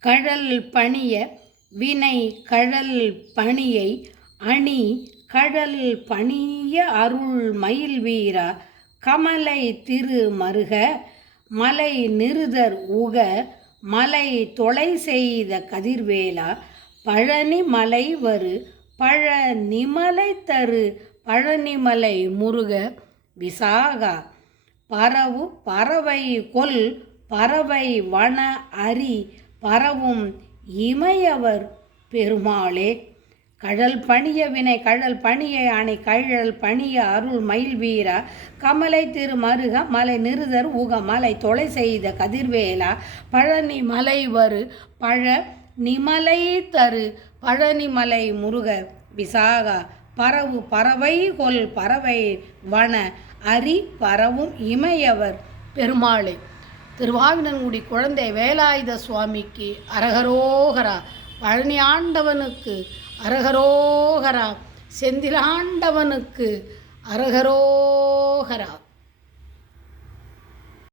கழல் பணிய வினை கழல் பணியை அணி கழல் பணிய அருள் மயில் வீரா கமலை திரு மருக மலை நிருதர் உக மலை தொலை செய்த கதிர்வேலா பழனி மலை வரு பழனிமலை தரு பழனிமலை முருக விசாகா பரவு பறவை கொல் பறவை வன அரி பரவும் இமையவர் பெருமாளே. கழல் பணிய வினை கழல் பணியை அணி கழல் பணிய அருள் மயில் வீரா கமலை திரு மருக மலை நிருதர் உக மலை தொலை செய்த கதிர்வேலா பழனி மலை வரு பழனிமலை தரு பழனிமலை முருக விசாகா பரவு பறவை கொல் பறவை வன அரி பரவும் இமையவர் பெருமாளே. திருவாவினன்குடி குழந்தை வேலாயுத சுவாமிக்கு அரகரோகரா. பழனி ஆண்டவனுக்கு அரகரோகரா. செந்திலாண்டவனுக்கு அரகரோகரா.